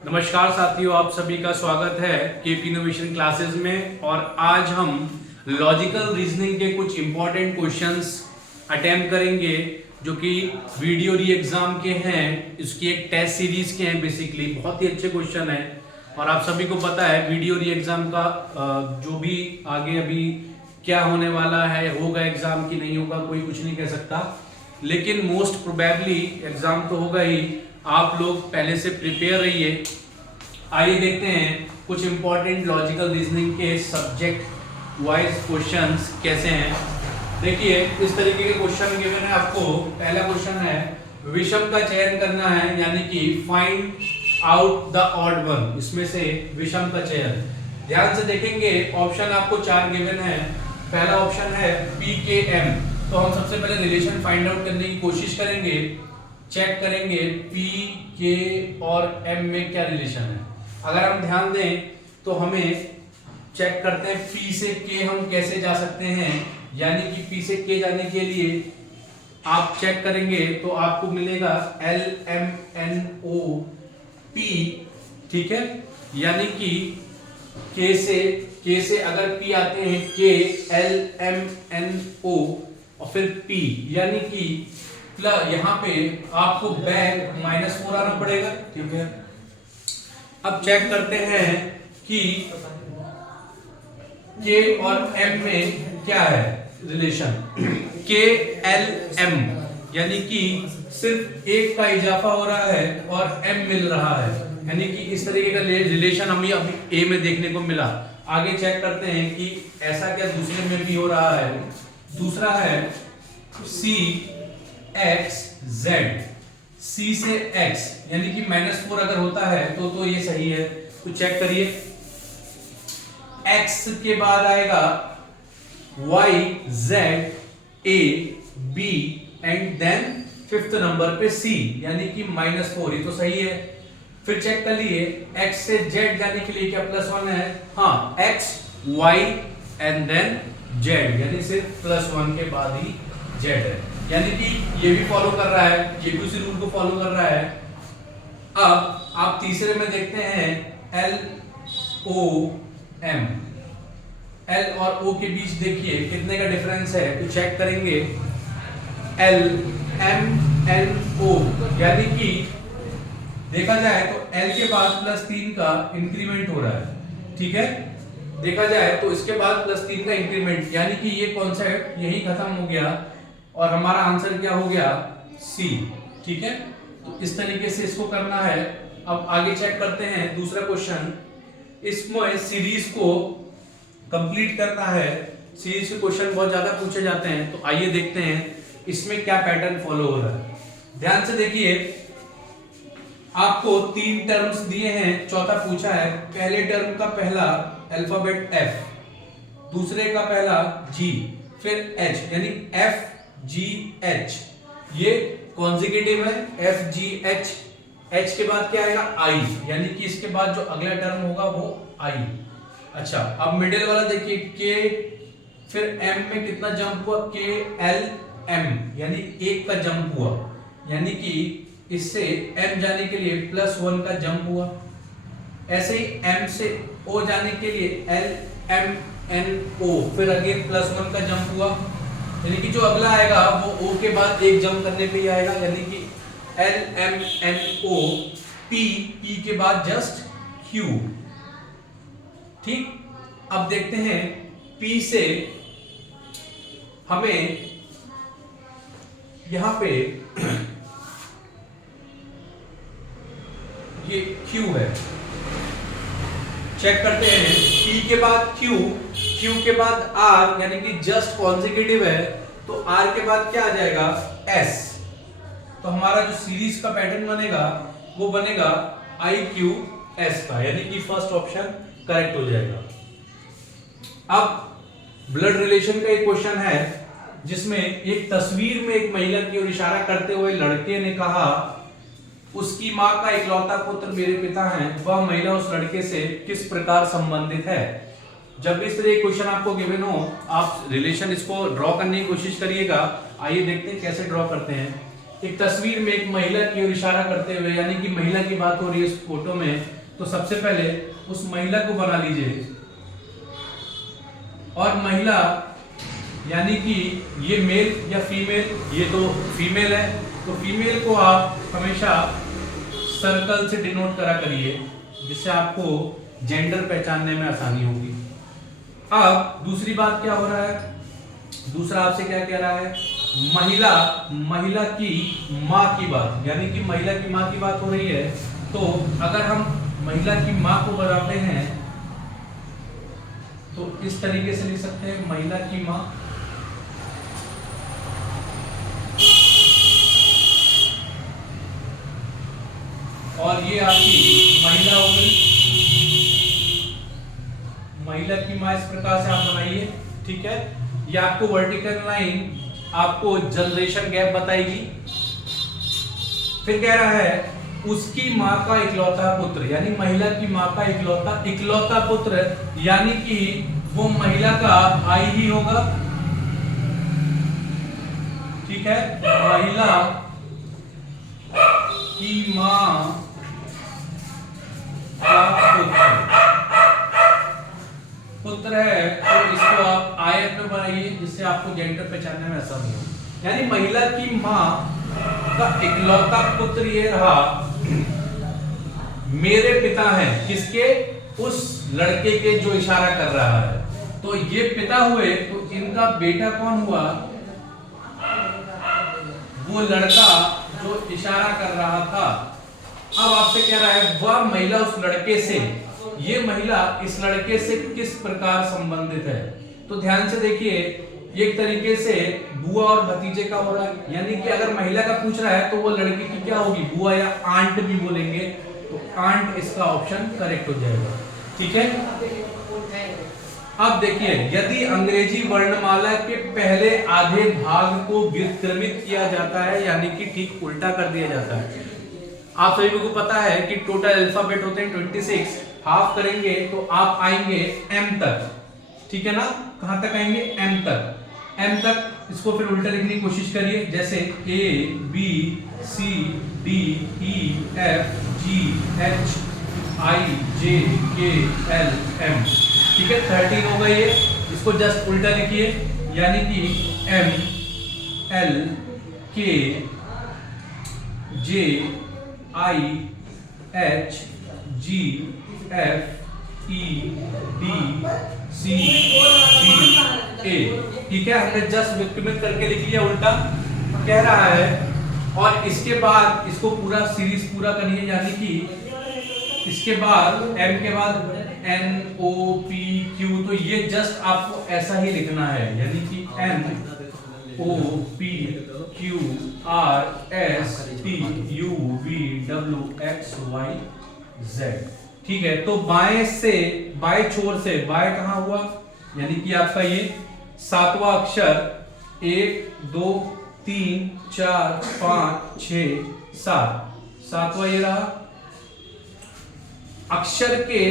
नमस्कार साथियों, आप सभी का स्वागत है केपी इनोवेशन क्लासेस में। और आज हम लॉजिकल रीजनिंग के कुछ इंपॉर्टेंट क्वेश्चंस अटेम्प्ट करेंगे जो कि वीडियो री एग्जाम के हैं। इसकी एक टेस्ट सीरीज के हैं। बेसिकली बहुत ही अच्छे क्वेश्चन हैं और आप सभी को पता है वीडियो री एग्जाम का जो भी आगे अभी क्या होने वाला है, होगा एग्जाम की नहीं होगा, कोई कुछ नहीं कह सकता, लेकिन मोस्ट प्रोबेबली एग्जाम तो होगा ही। आप लोग पहले से प्रिपेयर रहिए। आइए देखते हैं कुछ इंपॉर्टेंट लॉजिकल रीजनिंग के सब्जेक्ट वाइज क्वेश्चंस कैसे हैं। देखिए इस तरीके के क्वेश्चन गिवन है आपको। पहला क्वेश्चन है विषम का चयन करना है, यानी कि find out the odd one. इसमें से विषम का चयन, ध्यान से देखेंगे ऑप्शन आपको 4 गिवन है। पहला ऑप्शन है पी के एम। तो हम सबसे पहले रिलेशन फाइंड आउट करने की कोशिश करेंगे, चेक करेंगे पी के और एम में क्या रिलेशन है। अगर हम ध्यान दें तो हमें चेक करते हैं पी से के हम कैसे जा सकते हैं, यानी कि पी से के जाने के लिए आप चेक करेंगे तो आपको मिलेगा L M N O P, ठीक है। यानी कि के से अगर पी आते हैं के एल एम एन ओ और फिर पी, यानी कि प्लस यहां पे आपको बैक -4 आना पड़ेगा, ठीक है। अब चेक करते हैं कि के और एम में क्या है रिलेशन। के एल एम यानी कि सिर्फ एक का इजाफा हो रहा है और एम मिल रहा है, यानी कि इस तरीके का रिलेशन हमें अभी ए में देखने को मिला। आगे चेक करते हैं कि ऐसा क्या दूसरे में भी हो रहा है। दूसरा है सी एक्स जेड, सी से एक्स यानी कि -4 अगर होता है तो ये सही है। तो चेक करिए, एक्स के बाद आएगा Y Z A B and then fifth number पे सी, यानी कि -4, ये तो सही है। फिर चेक कर लिए x से z जाने के लिए क्या +1 है? हाँ, x y and then z, यानी सिर्फ +1 के बाद ही z है, यानी कि ये भी फॉलो कर रहा है, ये भी उसी रूल को फॉलो कर रहा है। अब आप तीसरे में देखते हैं एल ओ एम, एल और ओ के बीच देखिए कितने का डिफरेंस है। तो चेक करेंगे एल एम एन ओ, यानी कि देखा जाए तो L के बाद +3 का इंक्रीमेंट हो रहा है, ठीक है। देखा जाए तो इसके बाद +3 का इंक्रीमेंट, यानी कि ये कॉन्सेप्ट यही खत्म हो गया और हमारा आंसर क्या हो गया? C, ठीक है। तो इस तरीके से इसको करना है। अब आगे चेक करते हैं दूसरा क्वेश्चन। इसमें सीरीज को कंप्लीट करना है। सीरीज के क्वेश्चन बहुत ज्यादा पूछे जाते हैं, तो आइए देखते हैं इसमें क्या पैटर्न फॉलो हो रहा है। ध्यान से देखिए, आपको 3 टर्म्स दिए हैं, चौथा पूछा है। पहले टर्म का पहला अल्फाबेट F, दूसरे का पहला G, फिर H, यानी F G H, ये कॉन्जिक्यूटिव है F G H। H के बाद क्या आएगा? I, यानी कि इसके बाद जो अगला टर्म होगा वो I। अच्छा, अब मिडिल वाला देखिए K, फिर M में कितना जंप हुआ? K L M, यानी 1 का जंप हुआ, यानी कि इससे M जाने के लिए +1 का जंप हुआ। ऐसे ही M से O जाने के लिए L M N O, फिर अगेन +1 का जंप हुआ, यानी कि जो अगला आएगा वो O के बाद एक जंप करने पे ही आएगा, यानी कि L M N O P, P के बाद जस्ट Q, ठीक। अब देखते हैं P से हमें यहां पे ये Q है, चेक करते हैं P के बाद Q, Q के बाद R, यानी कि जस्ट कॉन्जिक्यूटिव है, तो R के बाद क्या आ जाएगा? S। तो हमारा जो सीरीज का पैटर्न बनेगा वो बनेगा IQS का, यानी कि फर्स्ट ऑप्शन करेक्ट हो जाएगा। अब ब्लड रिलेशन का एक क्वेश्चन है जिसमें एक तस्वीर में एक महिला की ओर इशारा करते हुए लड़के ने कहा, उसकी मां का इकलौता पुत्र मेरे पिता हैं, वह महिला उस लड़के से किस प्रकार संबंधित है। जब इस तरह क्वेश्चन आपको गिवन हो, आप रिलेशन इसको ड्रॉ करने की कोशिश करिएगा। आइए देखते हैं कैसे ड्रॉ करते हैं। एक तस्वीर में एक महिला की ओर इशारा करते हुए, यानी कि महिला की बात हो रही है इस फोटो में, तो सबसे पहले उस महिला को बना लीजिए। और महिला यानी कि ये मेल या फीमेल, ये तो फीमेल है, तो फीमेल को आप हमेशा सर्कल से डिनोट करा करिए, जिससे आपको जेंडर पहचानने में आसानी होगी। अब दूसरी बात क्या हो रहा है, दूसरा आपसे क्या कह रहा है, महिला की माँ की बात, यानी कि महिला की माँ की बात हो रही है। तो अगर हम महिला की माँ को बनाते हैं तो इस तरीके से लिख सकते हैं, महिला की माँ। और ये आपकी महिला हो गई, महिला की माँ इस प्रकार से आप बनाइए, ठीक है। ये आपको वर्टिकल लाइन आपको जनरेशन गैप बताएगी। फिर कह रहा है उसकी माँ का इकलौता पुत्र, यानी महिला की माँ का इकलौता पुत्र, यानी कि वो महिला का भाई ही होगा, ठीक है। महिला की माँ पुत्र है, तो इसको आप आयत में बनाइए, जिससे आपको जेंडर पहचानने में आसानी हो। यानी महिला की माँ का इकलौता पुत्र ये रहा, मेरे पिता हैं, किसके, उस लड़के के जो इशारा कर रहा है। तो ये पिता हुए, तो इनका बेटा कौन हुआ, वो लड़का जो इशारा कर रहा था। अब आपसे कह रहा है वह महिला उस लड़के से, ये महिला इस लड़के से किस प्रकार संबंधित है। तो ध्यान से देखिए, ये एक तरीके से बुआ और भतीजे का हो रहा है, यानी कि अगर महिला का पूछ रहा है तो वो लड़के की क्या होगी, बुआ या आंट भी बोलेंगे, तो आंट इसका ऑप्शन करेक्ट हो जाएगा, ठीक है। अब देखिए, यदि अंग्रेजी वर्णमाला के पहले आधे भाग को व्युत्क्रमित किया जाता है, यानी कि ठीक उल्टा कर दिया जाता है। आप सभी को पता है कि टोटल अल्फाबेट होते हैं 26, हाफ करेंगे तो आप आएंगे एम तक, ठीक है ना। कहां तक आएंगे, एम तक। एम तक इसको फिर उल्टा लिखने की कोशिश करिए, जैसे A B C D E F G H I J K L M, ठीक है। 13 हो गए ये, इसको जस्ट उल्टा लिखिए, यानी कि M L K J I H G F E D C D A, ठीक है। हमने जस्ट व्युत्क्रमित करके लिख लिया उल्टा, कह रहा है। और इसके बाद इसको पूरा सीरीज पूरा करिए, यानी कि इसके बाद एम के बाद एन ओ पी क्यू, तो ये जस्ट आपको ऐसा ही लिखना है, यानी कि N O P Q R S T U V W X Y Z, ठीक है। तो बाएं से, बाएं छोर से, बाएं कहां हुआ, यानी कि आपका ये सातवां अक्षर 1 2 3 4 5 6 7, सातवां ये रहा। अक्षर के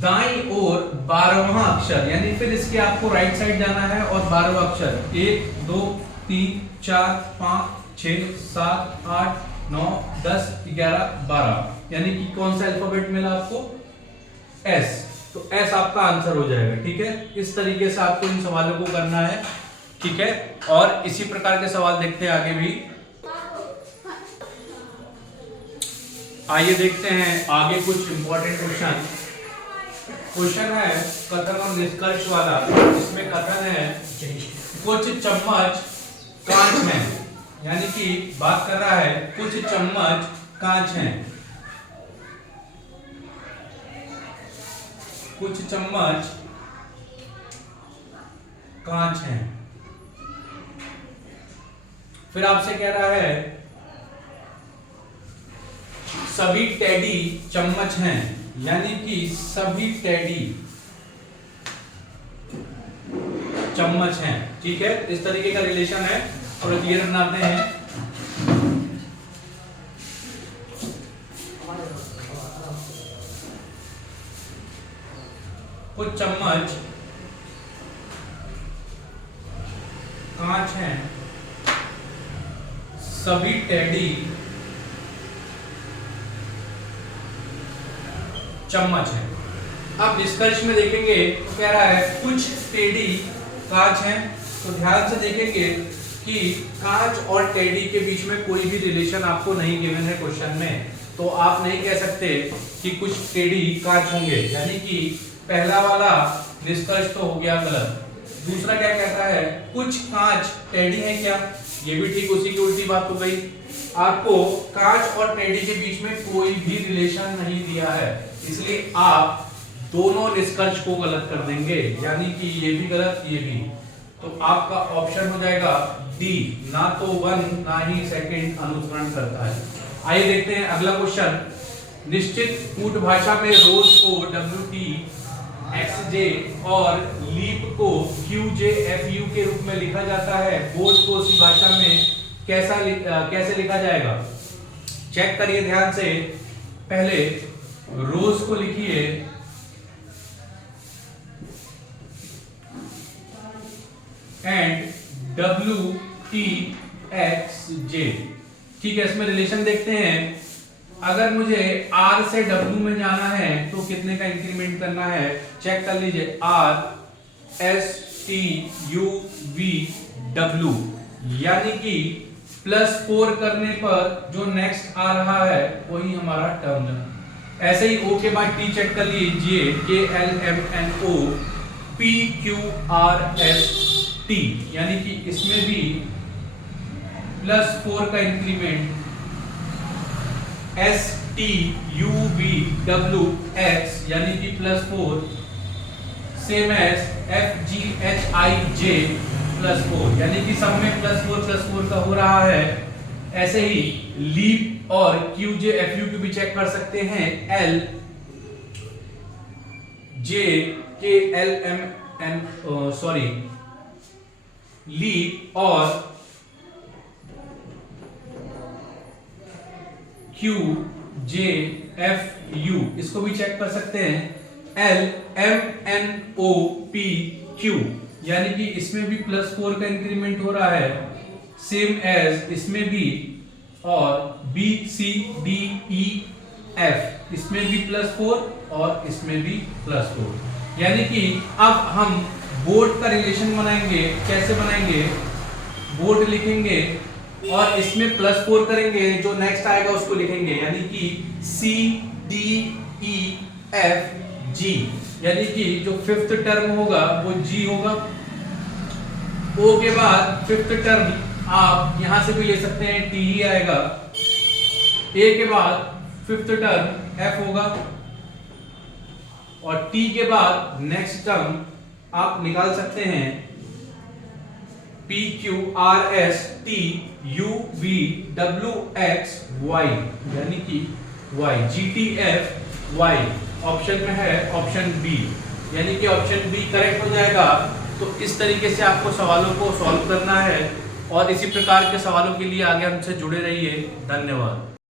दाईं ओर 12वां अक्षर, यानी फिर इसके आपको राइट साइड जाना है और 12वां अक्षर 1 2 3 4 5 6 7 8 9 10 11 12, यानी कि कौन सा अल्फाबेट मिला आपको, एस। तो एस आपका आंसर हो जाएगा, ठीक है। इस तरीके से आपको इन सवालों को करना है, ठीक है। और इसी प्रकार के सवाल देखते हैं आगे भी। आइए देखते हैं आगे कुछ इंपॉर्टेंट क्वेश्चन। क्वेश्चन है कथन और निष्कर्ष वाला। इसमें कथन है कुछ चम्मच कांच हैं, यानी कि बात कर रहा है कुछ चम्मच कांच हैं, कुछ चम्मच कांच हैं। फिर आपसे कह रहा है सभी टेडी चम्मच हैं, यानी कि सभी टेडी चम्मच हैं, ठीक है। इस तरीके का रिलेशन है और ये बनाते हैं। कुछ चम्मच कांच हैं, सभी टेडी चम्मच है। अब निष्कर्ष में देखेंगे तो कह रहा है कुछ टेडी कांच हैं। तो ध्यान से देखेंगे कि कांच और टेडी के बीच में कोई भी रिलेशन आपको नहीं गिवन है क्वेश्चन में, तो आप नहीं कह सकते कि कुछ टेडी कांच होंगे, यानी कि पहला वाला निष्कर्ष तो हो गया गलत। दूसरा क्या कहता है, कुछ कांच टेडी है क्या, ये भी ठीक उसी की उल्टी बात हो गई। आपको कांच और टेडी के बीच में कोई भी रिलेशन नहीं दिया है, इसलिए आप दोनों निष्कर्ष को गलत कर देंगे, यानी कि ये भी गलत ये भी। तो आपका ऑप्शन हो जाएगा डी, ना तो 1 ना ही सेकंड अनुसरण करता है। आइए देखते हैं अगला क्वेश्चन। निश्चित कूट भाषा में रोज को WT XJ और लीप को QJ FU के रूप में लिखा जाता है। बोर्ड को उसी भाषा में कैसे लिखा जाएगा? चेक करिए ध्यान से। पहले रोज को लिखिए एंड WTXJ, ठीक है। इसमें रिलेशन देखते हैं। अगर मुझे R से W में जाना है तो कितने का इंक्रीमेंट करना है, चेक कर लीजिए। R S T U V W, यानी कि +4 करने पर जो नेक्स्ट आ रहा है वही हमारा टर्म है। ऐसे ही O के बाद T चेक कर लीजिए, KLMNO PQRST, यानी कि इसमें भी +4 का इंक्रीमेंट। STUVWX, यानी कि +4, सेम एज FGHIJ +4, यानी कि सब में +4 का हो रहा है। ऐसे ही लीप और QJ FU भी चेक कर सकते हैं। लीप और QJFU इसको भी चेक कर सकते हैं। LMNOPQ, यानी कि इसमें भी +4 का इंक्रीमेंट हो रहा है, सेम एज इसमें भी। और BCDEF, इसमें भी +4 और इसमें भी +4, यानी कि अब हम बोर्ड का रिलेशन बनाएंगे। कैसे बनाएंगे? बोर्ड लिखेंगे और इसमें +4 करेंगे, जो नेक्स्ट आएगा उसको लिखेंगे, यानी कि CDEFG, यानी कि जो 5th टर्म होगा वो G होगा। O के बाद 5th टर्म आप यहां से भी ले सकते हैं, T ही आएगा। A के बाद 5th टर्म F होगा और T के बाद नेक्स्ट टर्म आप निकाल सकते हैं PQRSTUVWXY, यानी कि Y, GTFY ऑप्शन में है, ऑप्शन बी, यानी कि ऑप्शन बी करेक्ट हो जाएगा। तो इस तरीके से आपको सवालों को सॉल्व करना है और इसी प्रकार के सवालों के लिए आगे हमसे जुड़े रहिए। धन्यवाद।